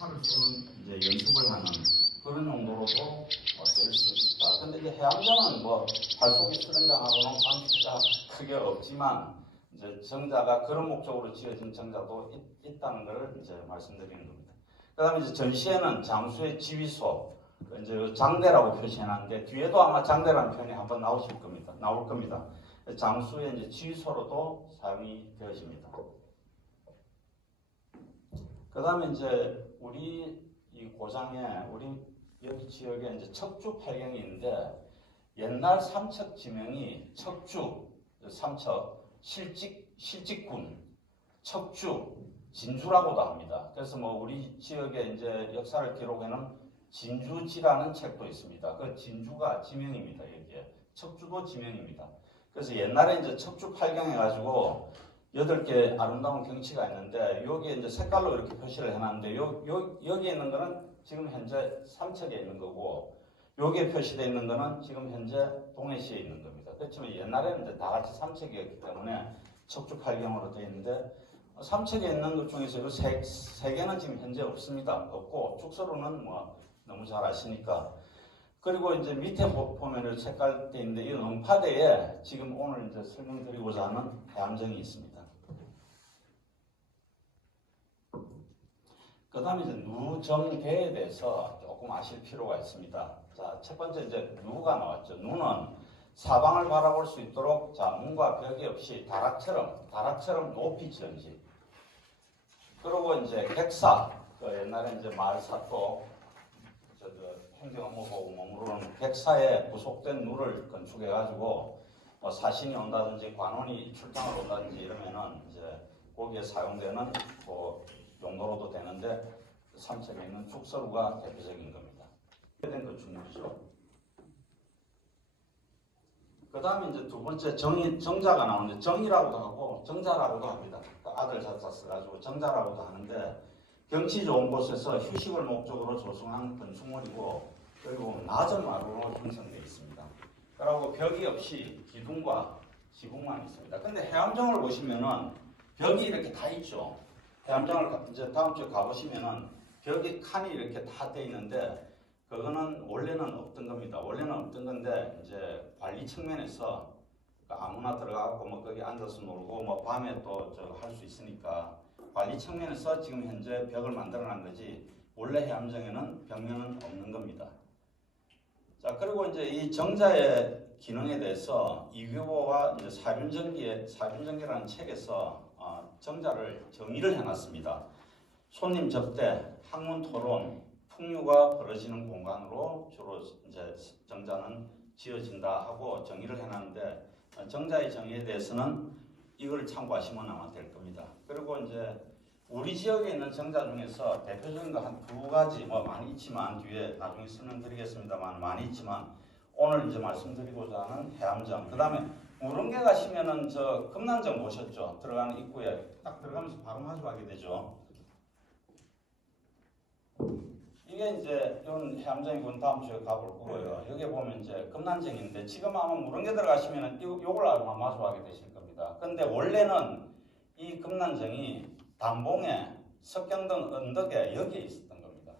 차를 쏘는 이제 연습을 하는 그런 용도로도 쓸 수 있다. 근데 이제 해양정은 뭐 발속이 수련장하고는 관계가 크게 없지만 이제 정자가 그런 목적으로 지어진 정자도 있다는 것을 이제 말씀드리는 겁니다. 그다음에 이제 전시에는 장수의 지휘소 이제 장대라고 표시해놨는데 뒤에도 아마 장대라는 표현이 한번 나올 겁니다. 장수의 이제 지휘소로도 사용이 되어집니다. 그다음에 이제 우리 이 고장에 우리 여기 지역에 이제 척주 팔경이 있는데 옛날 삼척 지명이 척주, 삼척, 실직군, 척주, 진주라고도 합니다. 그래서 뭐 우리 지역에 이제 역사를 기록하는 진주지라는 책도 있습니다. 그 진주가 지명입니다. 여기에 척주도 지명입니다. 그래서 옛날에 이제 척주 팔경 해가지고 8개 아름다운 경치가 있는데 여기에 이제 색깔로 이렇게 표시를 해놨는데 여기에 있는 거는 지금 현재 삼척에 있는 거고 여기에 표시되어 있는 거는 지금 현재 동해시에 있는 겁니다. 그렇지만 옛날에는 이제 다 같이 삼척이었기 때문에 척주 팔경으로 되어 있는데 삼척에 있는 것 중에서 그 세 개는 지금 현재 없습니다. 없고 축서로는 뭐 너무 잘 아시니까. 그리고 이제 밑에 보면 색깔 돼 있는데 이 음파대에 지금 오늘 이제 설명드리고자 하는 해암정이 있습니다. 그 다음에 이제 누정대에 대해서 조금 아실 필요가 있습니다. 자, 첫 번째 이제 누가 나왔죠. 누는 사방을 바라볼 수 있도록 자, 문과 벽이 없이 다락처럼 높이 지은 집. 그리고 이제 객사, 그 옛날에 이제 마을사또 행정 업무 보고 머무르는 객사에 부속된 누를 건축해가지고 뭐 사신이 온다든지 관원이 출장을 온다든지 이러면은 이제 거기에 사용되는 뭐 용도로도 되는데 삼척에 있는 축서루가 대표적인 겁니다. 된 건축물이죠. 그 다음에 이제 두 번째 정자가 나오는데 정이라고도 하고 정자라고도 합니다. 아들 자자 써가지고 정자라고도 하는데 경치 좋은 곳에서 휴식을 목적으로 조성한 건축물이고 그리고 낮은 마루로 형성되어 있습니다. 그리고 벽이 없이 기둥과 지붕만 있습니다. 근데 해암정을 보시면은 벽이 이렇게 다 있죠. 해암정을 이제 다음 주에 가보시면은 벽이 칸이 이렇게 다 돼 있는데 그거는 원래는 없던 겁니다. 원래는 없던 건데 이제 관리 측면에서 아무나 들어가고 뭐 거기 앉아서 놀고 뭐 밤에 또 저 할 수 있으니까 관리 측면에서 지금 현재 벽을 만들어 놓은 거지 원래 해암정에는 벽면은 없는 겁니다. 자, 그리고 이제 이 정자의 기능에 대해서 이규보가 이제 사륜전기라는 책에서 정자를 정의를 해놨습니다. 손님 접대, 학문 토론, 풍류가 벌어지는 공간으로 주로 이제 정자는 지어진다 하고 정의를 해놨는데 정자의 정의에 대해서는 이걸 참고하시면 아마 될 겁니다. 그리고 이제 우리 지역에 있는 정자 중에서 대표적인 거 한 두 가지 뭐 많이 있지만 뒤에 나중에 설명드리겠습니다만 많이 있지만 오늘 이제 말씀드리고자 하는 해암정. 그다음에 무릉계 가시면은 저 금난정 보셨죠? 들어가는 입구에 딱 들어가면서 바로 마주하게 되죠. 이게 이제 이런 해암정이군 다음 주에 가볼 거고요. 여기 보면 이제 금난정인데 지금 아마 무릉계 들어가시면은 요걸 아마 마주하게 되실 겁니다. 근데 원래는 이 금난정이 담봉에 석경동 언덕에 여기에 있었던 겁니다.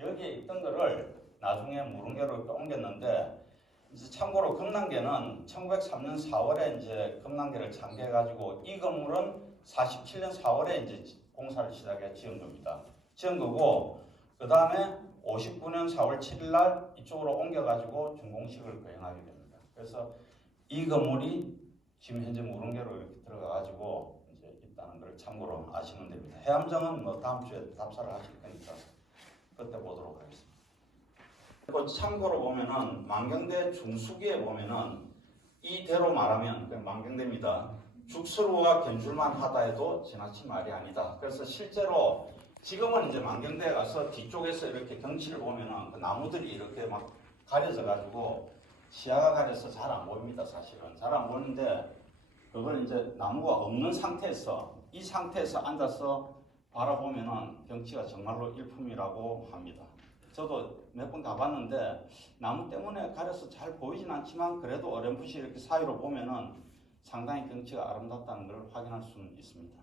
여기에 있던 거를 나중에 무릉계로 옮겼는데 이제 참고로 금난계는 1903년 4월에 이제 금난계를 창개해가지고 이 건물은 47년 4월에 이제 공사를 시작해 지은 겁니다. 지은 거고 그 다음에 59년 4월 7일 날 이쪽으로 옮겨가지고 준공식을 거행하게 됩니다. 그래서 이 건물이 지금 현재 무릉계로 이렇게 들어가가지고 있다는 걸 참고로 아시면 됩니다. 해암정은 뭐 다음 주에 답사를 하실 거니까 그때 보도록 하겠습니다. 그리고 참고로 보면은 만경대 중수기에 보면은 이대로 말하면 그냥 만경대입니다. 죽수루가 견줄만 하다 해도 지나친 말이 아니다. 그래서 실제로 지금은 이제 만경대에 가서 뒤쪽에서 이렇게 경치를 보면은 그 나무들이 이렇게 막 가려져 가지고 시야가 가려서 잘 안 보입니다. 사실은 잘 안 보이는데 그걸 이제 나무가 없는 상태에서 이 상태에서 앉아서 바라보면은 경치가 정말로 일품이라고 합니다. 저도 몇 번 가봤는데 나무 때문에 가려서 잘 보이진 않지만 그래도 어렴풋이 이렇게 사이로 보면은 상당히 경치가 아름답다는 걸 확인할 수는 있습니다.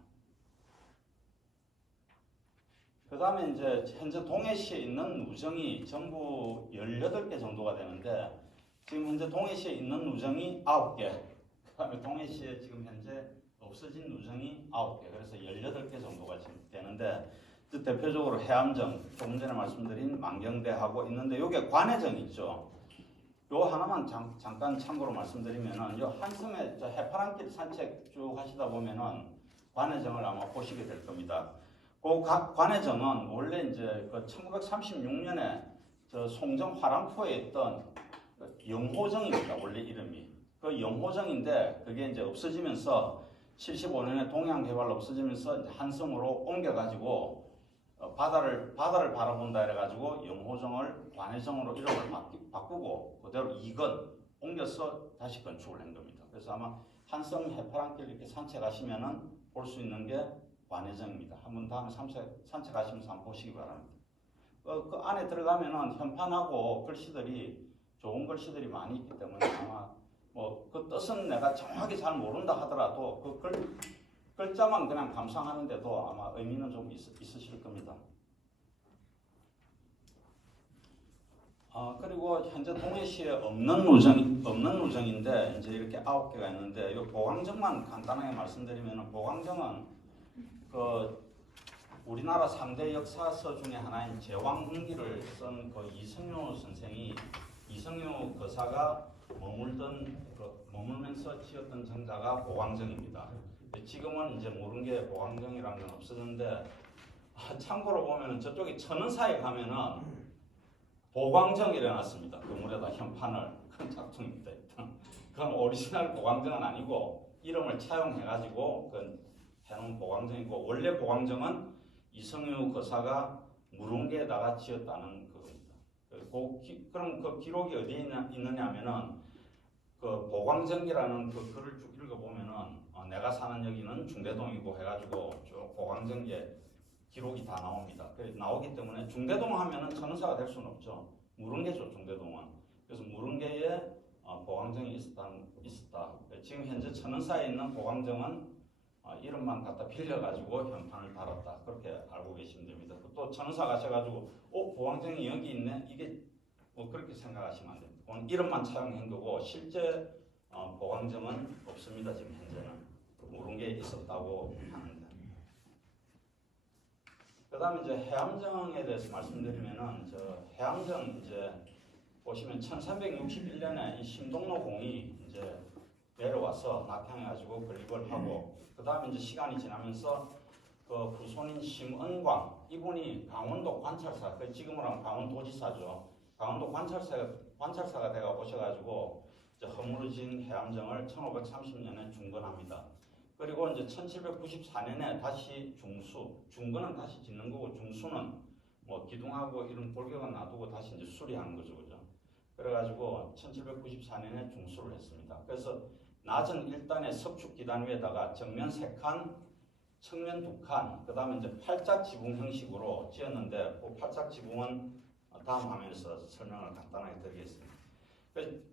그다음에 이제 현재 동해시에 있는 누정이 전부 18개 정도가 되는데 지금 현재 동해시에 있는 누정이 9개. 그다음에 동해시에 지금 현재 없어진 누정이 9개. 그래서 18개 정도가 지금 되는데 대표적으로 해암정, 조금 전에 말씀드린 만경대하고 있는데 요게 관해정 있죠. 요 하나만 잠깐 참고로 말씀드리면은 요 한섬에 저 해파랑길 산책 쭉 하시다 보면은 관해정을 아마 보시게 될 겁니다. 그 관해정은 원래 이제 그 1936년에 저 송정 화랑포에 있던 영호정입니다. 원래 이름이. 그 영호정인데 그게 이제 없어지면서 75년에 동해안개발로 없어지면서 이제 한섬으로 옮겨가지고 바다를 바라본다 해가지고 영호정을 관해정으로 이름을 바꾸고 그대로 이건 옮겨서 다시 건축을 한 겁니다. 그래서 아마 한섬 해파랑길 이렇게 산책하시면은 볼 수 있는 게 관해정입니다. 한번 다음에 산책하시면서 한번 보시기 바랍니다. 그 안에 들어가면은 현판하고 글씨들이 좋은 글씨들이 많이 있기 때문에 아마 뭐 그 뜻은 내가 정확히 잘 모른다 하더라도 그 글자만 그냥 감상하는데도 아마 의미는 좀 있으실 겁니다. 그리고 현재 동해시에 없는 누정인데 이제 이렇게 9개가 있는데 이 보강정만 간단하게 말씀드리면 보강정은 그 우리나라 3대 역사서 중에 하나인 제왕흥기를 쓴 그 이성효 선생이 이성효 거사가 머물면서 지었던 정자가 보강정입니다. 지금은 이제 모른 게 보강정이라는 건 없어졌는데 참고로 보면 저쪽에 천은사에 가면은 보광정이 해놨습니다. 그물에다 현판을 큰 작품입니다. 그건 오리지널 보광정은 아니고 이름을 차용해가지고 그 해놓은 보광정이고 원래 보광정은 이성유 거사가 무릉계에다가 지었다는 그겁니다. 그럼 그 기록이 어디에 있느냐면은 그 보광정기라는 그 글을 쭉 읽어보면은 내가 사는 여기는 중대동이고 해가지고 쭉 보광정기에 기록이 다 나옵니다. 나오기 때문에 중대동 하면은 천은사가 될 수는 없죠. 무릉계죠, 중대동은. 그래서 무릉계에 보광정이 있었다. 지금 현재 천은사에 있는 보광정은 이름만 갖다 빌려가지고 현판을 달았다. 그렇게 알고 계시면 됩니다. 또 천은사 가셔가지고 보광정이 여기 있네? 이게 뭐 그렇게 생각하시면 안 됩니다. 그건 이름만 차용한 거고 실제 보광정은 없습니다. 지금 현재는. 무릉계에 있었다고 하는데. 그 다음에 이제 해암정에 대해서 말씀드리면은 해암정 이제 보시면 1361년에 이 심동로공이 이제 내려와서 낙향해가지고 건립을 하고 그 다음에 이제 시간이 지나면서 그 후손인 심은광 이분이 강원도 관찰사 그 지금으로 하면 강원도지사죠. 강원도 관찰사가 돼가 오셔가지고 이제 허물어진 해암정을 1530년에 중건합니다. 그리고 이제 1794년에 다시 중건은 다시 짓는 거고 중수는 뭐 기둥하고 이런 골격은 놔두고 다시 이제 수리하는 거죠, 그죠? 그래가지고 1794년에 중수를 했습니다. 그래서 낮은 1단의 석축 기단 위에다가 정면 3칸, 측면 2칸, 그 다음에 이제 팔짝 지붕 형식으로 지었는데 그 팔짝 지붕은 다음 화면에서 설명을 간단하게 드리겠습니다.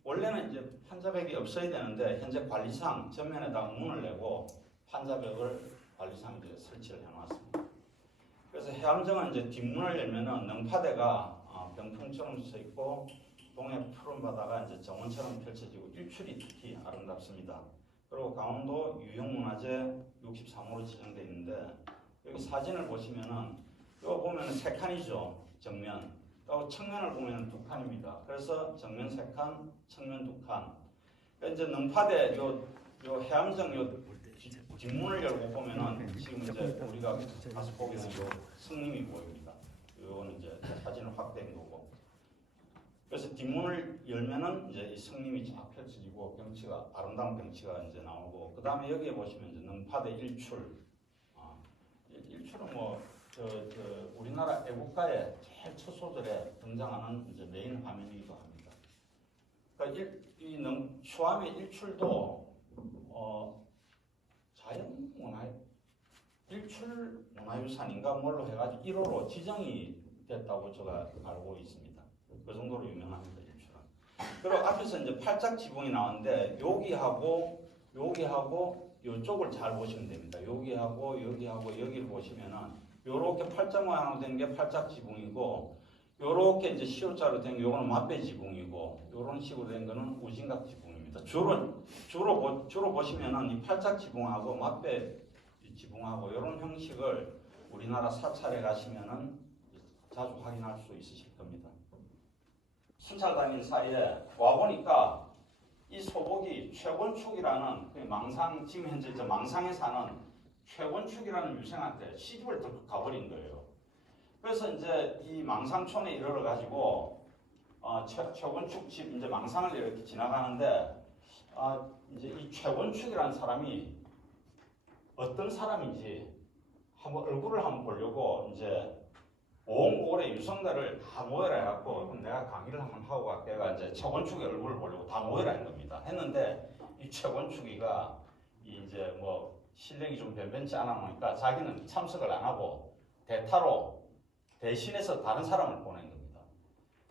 원래는 이제 판자벽이 없어야 되는데 현재 관리상 전면에다가 문을 내고 판자벽을 관리상 이제 설치를 해놨습니다. 그래서 해암정은 이제 뒷문을 열면은 능파대가 병풍처럼 서 있고 동해 푸른 바다가 이제 정원처럼 펼쳐지고 일출이 특히 아름답습니다. 그리고 강원도 유형문화재 63호로 지정되어 있는데 여기 사진을 보시면은 이거 보면은 3칸이죠 정면. 또 측면을 보면 2칸입니다. 그래서 정면 3칸, 측면 2칸. 그러니까 이제 능파대 요 해암정 요 뒷문을 열고 보면은 지금 이제 우리가 가서 보기는 요 승림이 보입니다. 요거는 이제 사진을 확대한 거고. 그래서 뒷문을 열면은 이제 이 승림이 쫙 펼쳐지고 경치가 아름다운 경치가 이제 나오고 그 다음에 여기에 보시면 이제 능파대 일출. 일출은 뭐 우리나라 애국가의 제일 첫 소절에 등장하는 이제 메인 화면이기도 합니다. 그러니까 추암의 일출도 일출 문화유산인가 뭘로 해가지고 1호로 지정이 됐다고 제가 알고 있습니다. 그 정도로 유명합니다, 일출은. 그리고 앞에서 이제 팔짝 지붕이 나왔는데 여기하고 이쪽을 잘 보시면 됩니다. 여기하고 여기하고 여기를 보시면은 요렇게 팔자 모양으로 된 게 팔짝 지붕이고 요렇게 이제 시옷자로 된 게 요거는 맞배 지붕이고 요런 식으로 된 거는 우진각 지붕입니다. 주로 보시면은 이 팔짝 지붕하고 맞배 지붕하고 요런 형식을 우리나라 사찰에 가시면은 자주 확인할 수 있으실 겁니다. 순찰 다니는 사이에 와 보니까 이 소복이 최건축이라는 그 망상, 지금 현재 저 망상에 사는 최건축이라는 유생한테 시집을 들고 가버린 거예요. 그래서 이제 이 망상촌에 이르러 가지고 최건축 집 이제 망상을 이렇게 지나가는데 이제 이 최건축이라는 사람이 어떤 사람인지 한번 얼굴을 한번 보려고 이제 온 고래 유성들을 다 모여라 해갖고 그럼 내가 강의를 한번 하고 갈게. 내가 이제 최건축의 얼굴을 보려고 다 모여라 한 겁니다. 했는데 이 최건축이가 이제 뭐 실력이 좀 변변치 않아 보니까 자기는 참석을 안 하고 대타로 대신해서 다른 사람을 보낸 겁니다.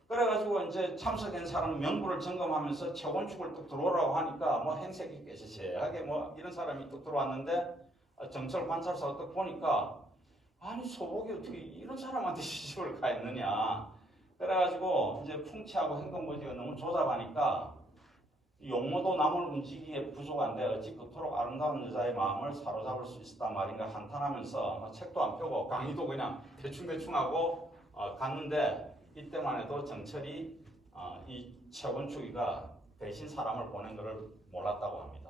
그래가지고 이제 참석한 사람 명부를 점검하면서 최건축을 또 들어오라고 하니까 뭐 행색이 깨세세하게 뭐 이런 사람이 또 들어왔는데 정철 관찰사가 또 보니까 아니 소복이 어떻게 이런 사람한테 시집을 가 있느냐. 그래가지고 이제 풍치하고 행동거지가 너무 조잡하니까 용모도 남을 움직이기에 부족한데 어찌 그토록 아름다운 여자의 마음을 사로잡을 수 있었단 말인가 한탄하면서 책도 안 펴고 강의도 그냥 대충대충 하고 갔는데 이때만 해도 정철이 이 최건축이가 대신 사람을 보낸 것을 몰랐다고 합니다.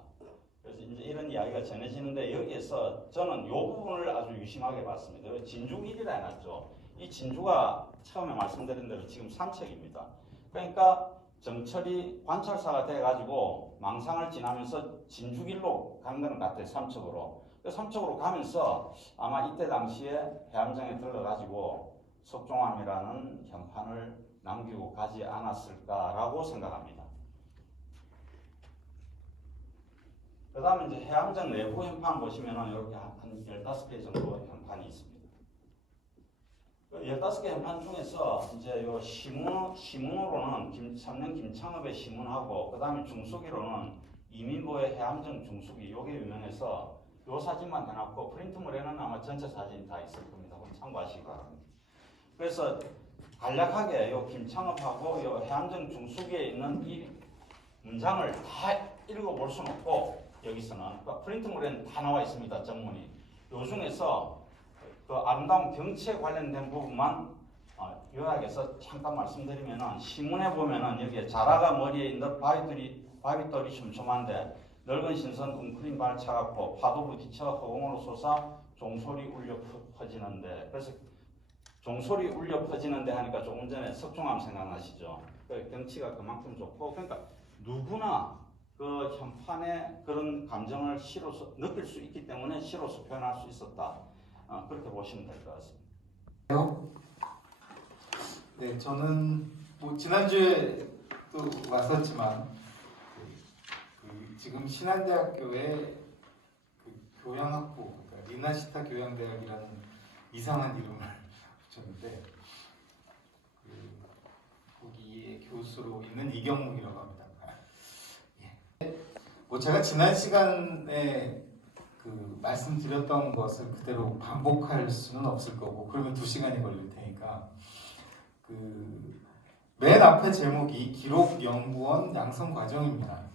그래서 이제 이런 이야기가 전해지는데 여기에서 저는 이 부분을 아주 유심하게 봤습니다. 진주길이라 해놨죠. 이 진주가 처음에 말씀드린 대로 지금 산책입니다. 그러니까 정철이 관찰사가 돼가지고 망상을 지나면서 진주길로 간 건 같아요. 삼척으로. 삼척으로 가면서 아마 이때 당시에 해암장에 들러가지고 석종암이라는 현판을 남기고 가지 않았을까라고 생각합니다. 그 다음에 이제 해암장 내부 현판 보시면은 이렇게 한 15개 정도 현판이 있습니다. 15개 현판 중에서 이제 요 시문으로는 삼년 김창업의 시문하고 그 다음에 중수기로는 이민보의 해암정 중수기 요게 유명해서 요 사진만 해놨고 프린트물에는 아마 전체 사진이 다 있을 겁니다. 그럼 참고하시기 바랍니다. 그래서 간략하게 요 김창업하고 요 해암정 중수기에 있는 이 문장을 다 읽어볼 수는 없고 여기서는 프린트물에는 다 나와 있습니다. 전문이. 요 중에서 그 아름다운 경치에 관련된 부분만 요약해서 잠깐 말씀드리면은 시문에 보면은 여기에 자라가 머리에 있는 바위돌이 촘촘한데 넓은 신선 웅크린 발 차갑고 파도 부딪혀 허공으로 솟아 종소리 울려 퍼지는데 그래서 종소리 울려 퍼지는데 하니까 조금 전에 석종암 생각나시죠? 그 경치가 그만큼 좋고 그러니까 누구나 그 현판에 그런 감정을 시로서 느낄 수 있기 때문에 시로서 표현할 수 있었다. 그렇게 보시면 될 것 같습니다. 네, 저는 뭐 지난주에 또 왔었지만 지금 신한대학교의 교양학부, 그러니까 리나시타 교양대학이라는 이상한 이름을 붙였는데 거기에 교수로 있는 이경묵이라고 합니다. 뭐 제가 지난 시간에 말씀드렸던 것을 그대로 반복할 수는 없을 거고 그러면 2시간이 걸릴 테니까 맨 앞에 제목이 기록연구원 양성과정입니다.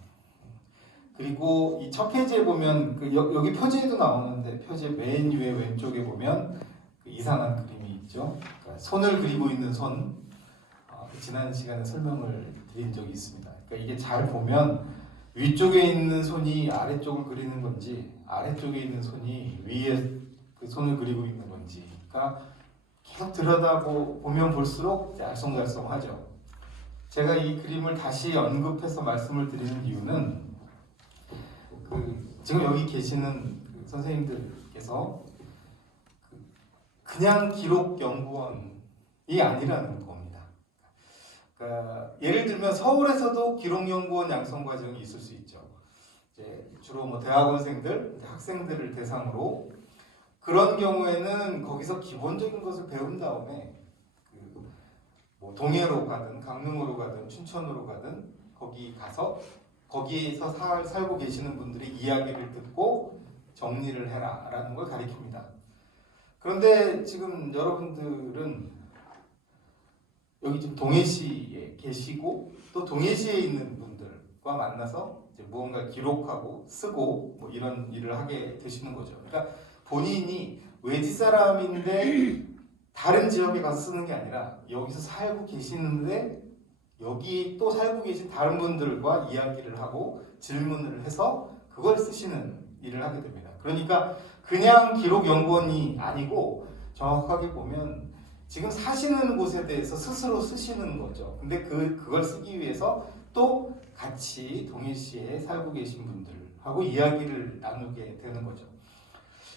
그리고 이 첫 페이지에 보면 여기 표지에도 나오는데 표지 맨 위에 왼쪽에 보면 이상한 그림이 있죠. 그러니까 손을 그리고 있는 손. 지난 시간에 설명을 드린 적이 있습니다. 그러니까 이게 잘 보면 위쪽에 있는 손이 아래쪽을 그리는 건지 아래쪽에 있는 손이 위에 그 손을 그리고 있는 건지 그러니까 계속 들여다보면 볼수록 알쏭달쏭하죠. 제가 이 그림을 다시 언급해서 말씀을 드리는 이유는 지금 여기 계시는 선생님들께서 그냥 기록연구원이 아니라는 겁니다. 그러니까 예를 들면 서울에서도 기록연구원 양성과정이 있을 수 있죠. 이제 주로 뭐 대학원생들, 학생들을 대상으로 그런 경우에는 거기서 기본적인 것을 배운 다음에 뭐 동해로 가든 강릉으로 가든 춘천으로 가든 거기 가서 거기에서 살고 계시는 분들의 이야기를 듣고 정리를 해라라는 걸 가리킵니다. 그런데 지금 여러분들은 여기 지금 동해시에 계시고 또 동해시에 있는 분들과 만나서 이제 무언가 기록하고 쓰고 뭐 이런 일을 하게 되시는 거죠. 그러니까 본인이 외지 사람인데 다른 지역에 가서 쓰는 게 아니라 여기서 살고 계시는데 여기 또 살고 계신 다른 분들과 이야기를 하고 질문을 해서 그걸 쓰시는 일을 하게 됩니다. 그러니까 그냥 기록 연구원이 아니고 정확하게 보면 지금 사시는 곳에 대해서 스스로 쓰시는 거죠. 근데 그걸 쓰기 위해서 또 같이 동해시에 살고 계신 분들하고 이야기를 나누게 되는 거죠.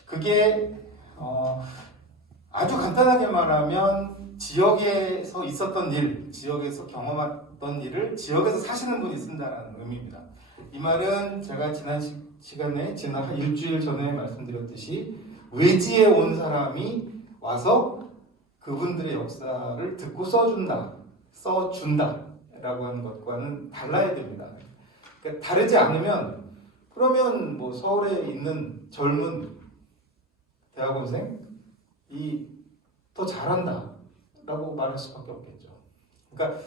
그게 아주 간단하게 말하면 지역에서 있었던 일, 지역에서 경험했던 일을 지역에서 사시는 분이 쓴다는 의미입니다. 이 말은 제가 지난 시간에 지난 한 일주일 전에 말씀드렸듯이 외지에 온 사람이 와서 그분들의 역사를 듣고 써준다라고 하는 것과는 달라야 됩니다. 그러니까 다르지 않으면 그러면 뭐 서울에 있는 젊은 대학원생이 더 잘한다라고 말할 수밖에 없겠죠. 그러니까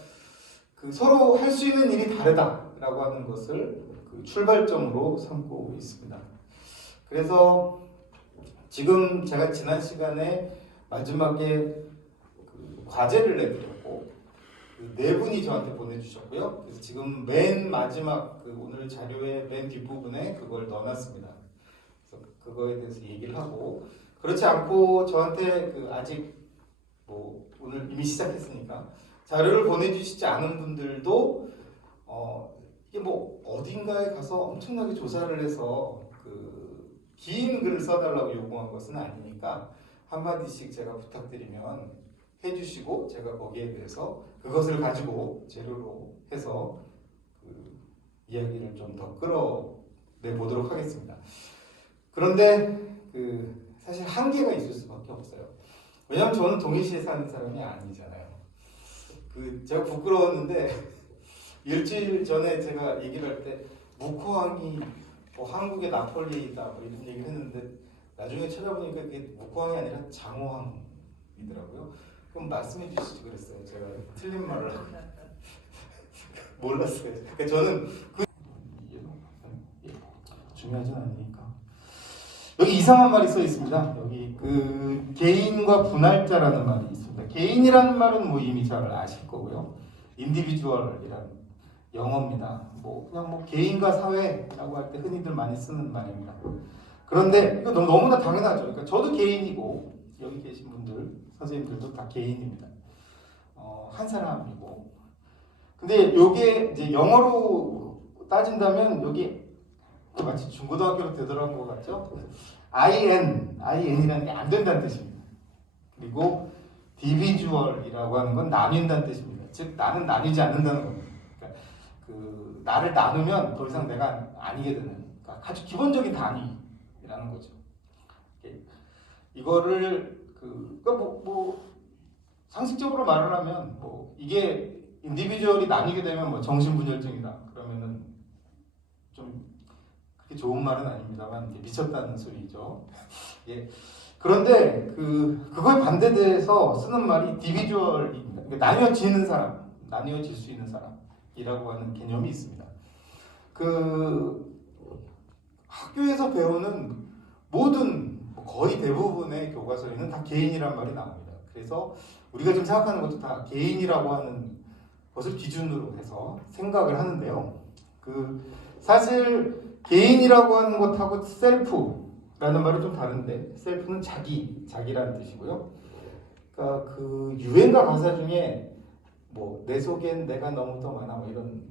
그 서로 할 수 있는 일이 다르다라고 하는 것을 그 출발점으로 삼고 있습니다. 그래서 지금 제가 지난 시간에 마지막에 그 과제를 내드렸고 그 네 분이 저한테 보내주셨고요. 그래서 지금 맨 마지막 그 오늘 자료의 맨 뒷부분에 그걸 넣어놨습니다. 그래서 그거에 대해서 얘기를 하고 그렇지 않고 저한테 그 아직 뭐 오늘 이미 시작했으니까 자료를 보내주시지 않은 분들도 이게 뭐 어딘가에 가서 엄청나게 조사를 해서 그 긴 글을 써달라고 요구한 것은 아니니까 한마디씩 제가 부탁드리면 해주시고 제가 거기에 대해서 그것을 가지고 재료로 해서 그 이야기를 좀 더 끌어내 보도록 하겠습니다. 그런데 그 사실 한계가 있을 수밖에 없어요. 왜냐하면 저는 동해시에 사는 사람이 아니잖아요. 그 제가 부끄러웠는데 일주일 전에 제가 얘기를 할 때 묵호왕이 뭐 한국의 나폴리다 뭐 이런 얘기를 했는데 나중에 찾아보니까 그게 묵호왕이 아니라 장호왕이더라고요. 그럼 말씀해 주시지 그랬어요. 제가 틀린 말을 하고 몰랐어요. 그러니까 저는 중요하진 않으니까. 여기 이상한 말이 써 있습니다. 여기 그 개인과 분할자라는 말이 있습니다. 개인이라는 말은 뭐 이미 잘 아실 거고요. 인디비주얼이라는 영어입니다. 뭐 그냥 뭐 개인과 사회라고 할 때 흔히들 많이 쓰는 말입니다. 그런데 이거 너무나 당연하죠. 그러니까 저도 개인이고 여기 계신 분들 선생님들도 다 개인입니다. 한 사람이고. 근데 이게 이제 영어로 따진다면 여기 마치 중고등학교로 되돌아온 것 같죠? IN이라는 게 안 된다는 뜻입니다. 그리고 디비주얼이라고 하는 건 나뉜다는 뜻입니다. 즉 나는 나뉘지 않는다는 겁니다. 그러니까 그 나를 나누면 더 이상 내가 아니게 되는 그러니까 아주 기본적인 단위라는 거죠. 이거를 그러니까 뭐 상식적으로 말을 하면 뭐 이게 인디비주얼이 나뉘게 되면 뭐 정신분열증이다. 그러면은 좀 그렇게 좋은 말은 아닙니다만 미쳤다는 소리죠. 예. 그런데 그거에 반대돼서 쓰는 말이 디비주얼입니다. 그러니까 나뉘어지는 사람, 나뉘어질 수 있는 사람이라고 하는 개념이 있습니다. 그 학교에서 배우는 모든 거의 대부분의 교과서에는 다 개인이란 말이 나옵니다. 그래서 우리가 지금 생각하는 것도 다 개인이라고 하는 것을 기준으로 해서 생각을 하는데요. 사실 개인이라고 하는 것하고 셀프라는 말이 좀 다른데 셀프는 자기라는 뜻이고요. 그러니까 그 유행가 가사 중에 뭐 내 속엔 내가 너무 더 많아 뭐 이런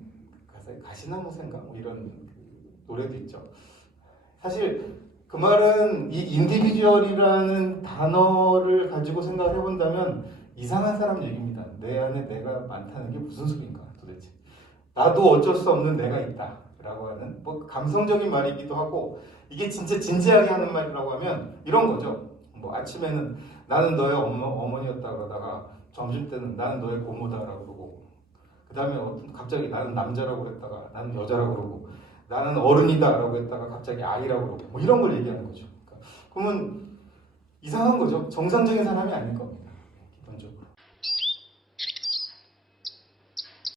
가사에 가시나무 생각 뭐 이런 노래도 있죠. 사실 그 말은 이 인디비주얼이라는 단어를 가지고 생각을 해본다면 이상한 사람 얘기입니다. 내 안에 내가 많다는 게 무슨 소린가 도대체. 나도 어쩔 수 없는 내가 있다 라고 하는 뭐 감성적인 말이기도 하고 이게 진짜 진지하게 하는 말이라고 하면 이런 거죠. 뭐 아침에는 나는 너의 어머니였다 그러다가 점심 때는 나는 너의 고모다라고 그러고 그 다음에 갑자기 나는 남자라고 그랬다가 나는 여자라고 그러고 나는 어른이다라고 했다가 갑자기 아이라고 그러고 뭐 이런 걸 얘기하는 거죠. 그러니까 그러면 이상한 거죠. 정상적인 사람이 아닐 겁니다.